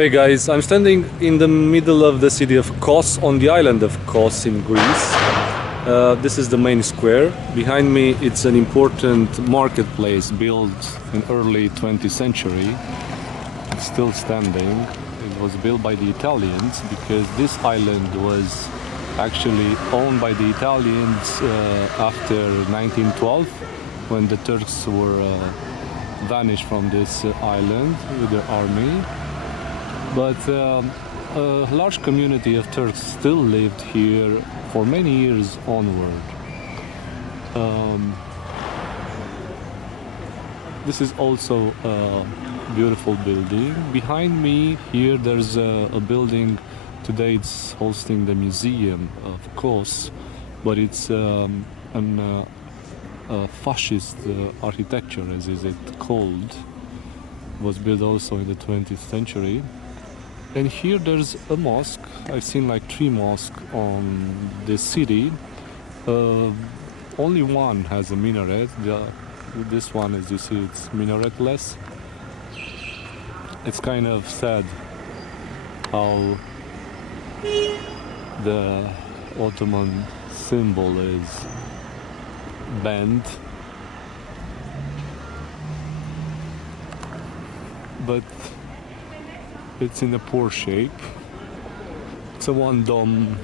Hey guys, I'm standing in the middle of the city of Kos, on the island of Kos in Greece. This is the main square. Behind me it's an important marketplace built in early 20th century. It's still standing. It was built by the Italians because this island was actually owned by the Italians after 1912, when the Turks were vanished from this island with their army. But a large community of Turks still lived here for many years onward. This is also a beautiful building. Behind me here there's a building. Today it's hosting the museum of Kos, but it's a fascist architecture, as is it called. It was built also in the 20th century. And here there's a mosque. I've seen like 3 mosques on this city. Only one has a minaret. This one, as you see, it's minaretless. It's kind of sad how the Ottoman symbol is bent. But it's in a poor shape. It's a one-dome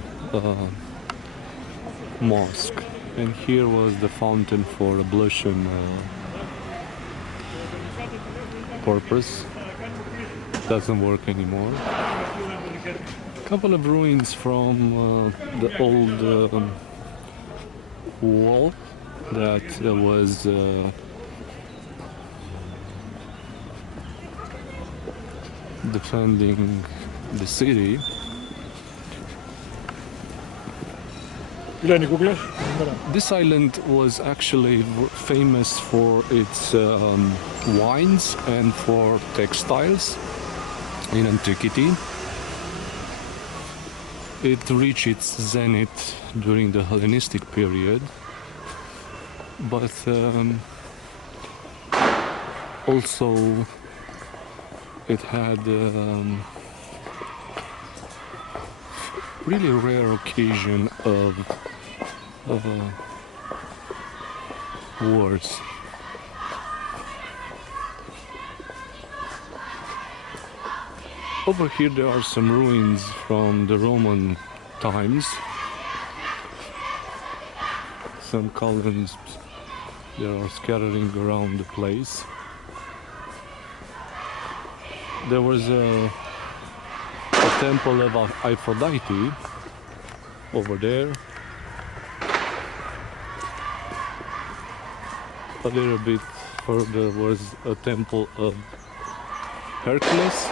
mosque, and here was the fountain for ablution purpose. Doesn't work anymore. A couple of ruins from the old wall that was defending the city. This island was actually famous for its wines and for textiles in antiquity. It reached its zenith during the Hellenistic period, but also it had really rare occasion of wars. Over here there are some ruins from the Roman times. Some columns that are scattering around the place. There was a temple of Aphrodite over there. A little bit further was a temple of Hercules.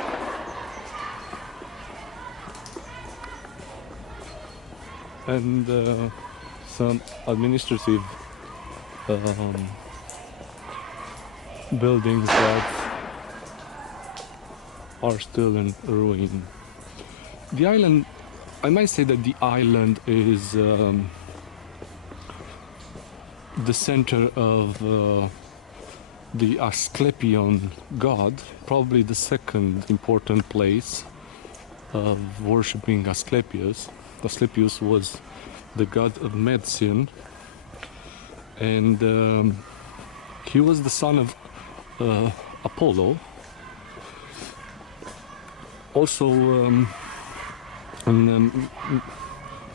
And some administrative buildings that are still in ruin. The island, I might say that the island is the center of the Asclepieion god, probably the second important place of worshipping Asclepius. Asclepius was the god of medicine, and he was the son of Apollo. Also, in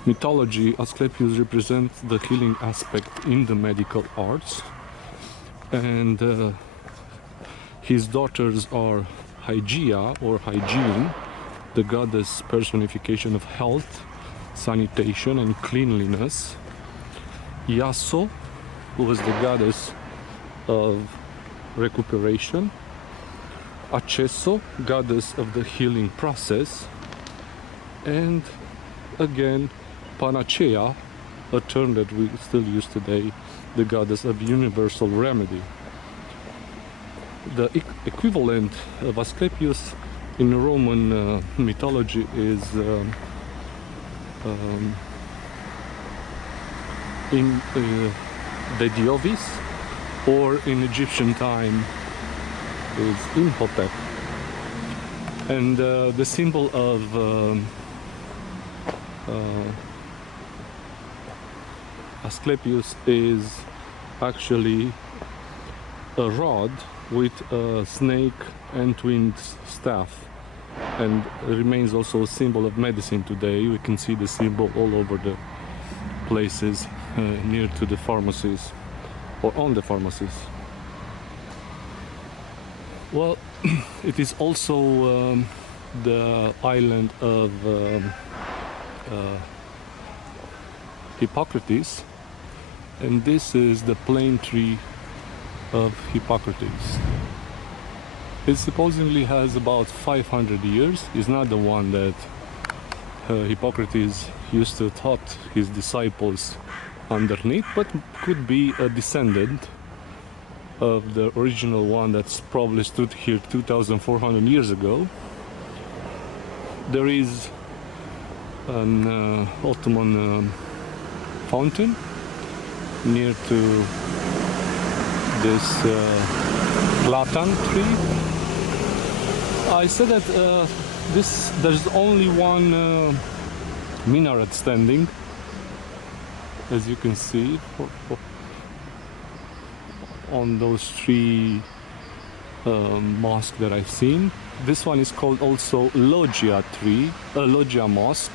mythology, Asclepius represents the healing aspect in the medical arts, and his daughters are Hygeia, or Hygiene, the goddess personification of health, sanitation and cleanliness. Iaso, who was the goddess of recuperation. Accesso, goddess of the healing process. And again, Panacea, a term that we still use today, the goddess of universal remedy. The equivalent of Asclepius in Roman mythology is in the Diovis, or in Egyptian time is Imhotep. And the symbol of Asclepius is actually a rod with a snake and twin staff, and remains also a symbol of medicine today. We can see the symbol all over the places near to the pharmacies or on the pharmacies. Well, it is also the island of Hippocrates, and this is the plane tree of Hippocrates. It supposedly has about 500 years. It's not the one that Hippocrates used to taught his disciples underneath, but could be a descendant of the original one that's probably stood here 2,400 years ago. There is an Ottoman fountain near to this platan tree. I said that there's only one minaret standing, as you can see on those three mosques that I've seen. This one is called also Loggia tree, Loggia mosque,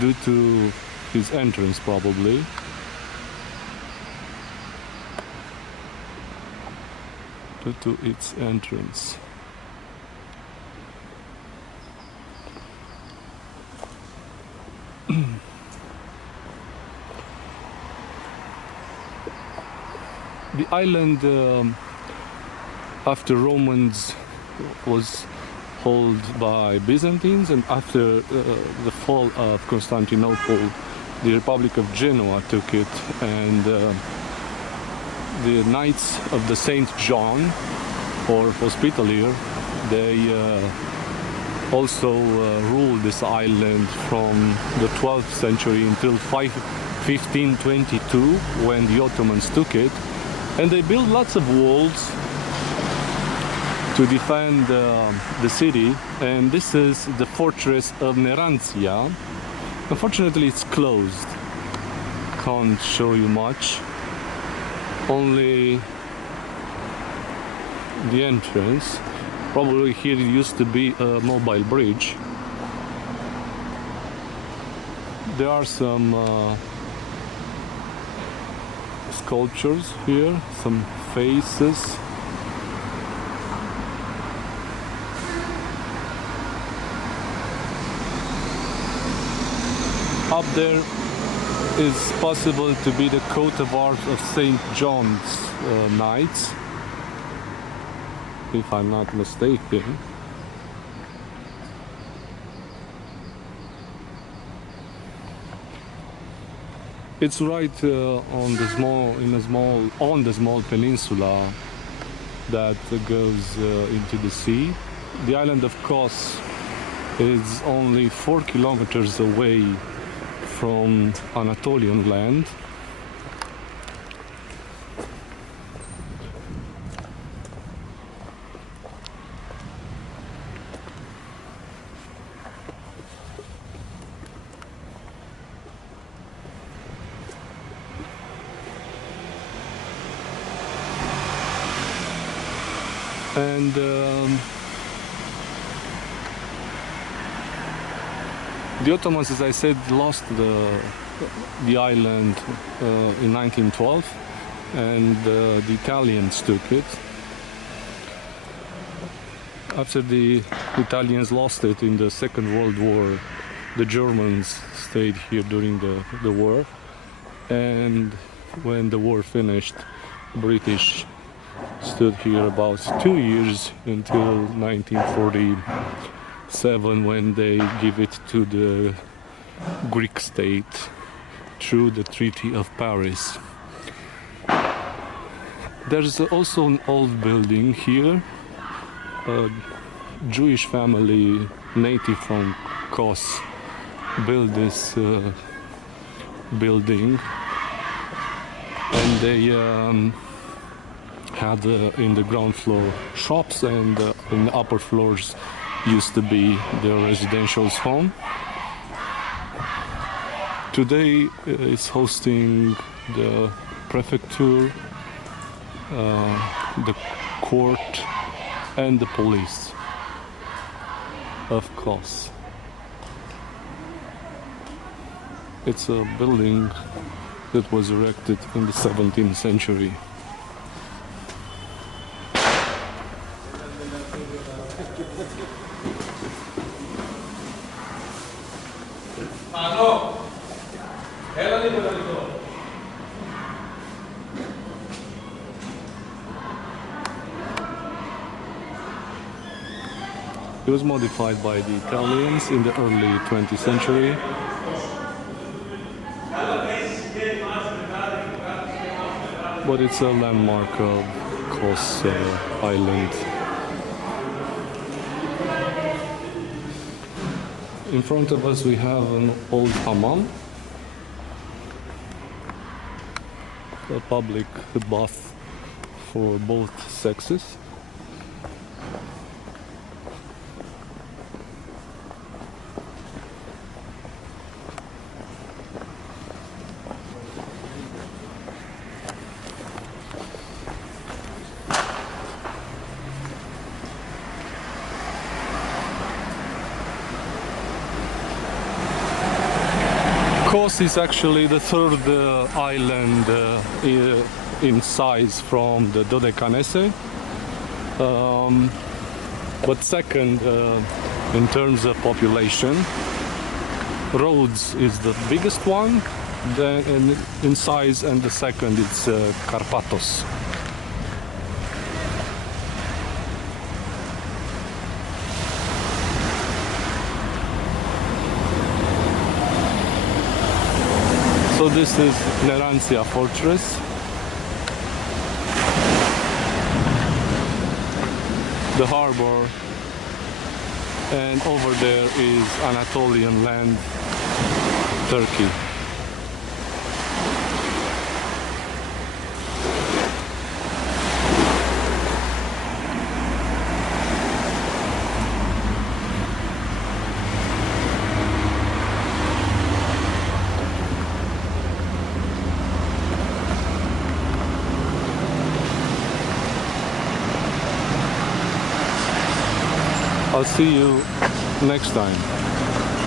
due to his entrance probably. Due to its entrance. The island, after Romans, was held by Byzantines, and after the fall of Constantinople, the Republic of Genoa took it, and the Knights of the Saint John, or Hospitalier, they also ruled this island from the 12th century until 1522, when the Ottomans took it. And they built lots of walls to defend the city, and this is the fortress of Nerantia. Unfortunately, it's closed. Can't show you much. Only the entrance. Probably here it used to be a mobile bridge. There are some sculptures here, some faces. Up there is possible to be the coat of arms of St. John's Knights, if I'm not mistaken. It's right on the small peninsula that goes into the sea. The island of Kos is only 4 kilometers away from Anatolian land. And the Ottomans, as I said, lost the island in 1912, and the Italians took it. After the Italians lost it in the Second World War, the Germans stayed here during the war, and when the war finished, British stood here about 2 years until 1947, when they give it to the Greek state through the Treaty of Paris. There's also an old building here. A Jewish family native from Kos built this building, and they had in the ground floor shops, and in the upper floors used to be the residential's home. Today it's hosting the prefecture, the court and the police of Kos. It's a building that was erected in the 17th century. It was modified by the Italians in the early 20th century. But it's a landmark of Kos Island. In front of us we have an old hammam, a public bath for both sexes. Kos is actually the third island in size from the Dodecanese, but second in terms of population. Rhodes is the biggest one, then in size, and the second is Karpathos. So this is Nerancia fortress. The harbor, and over there is Anatolian land, Turkey. I'll see you next time.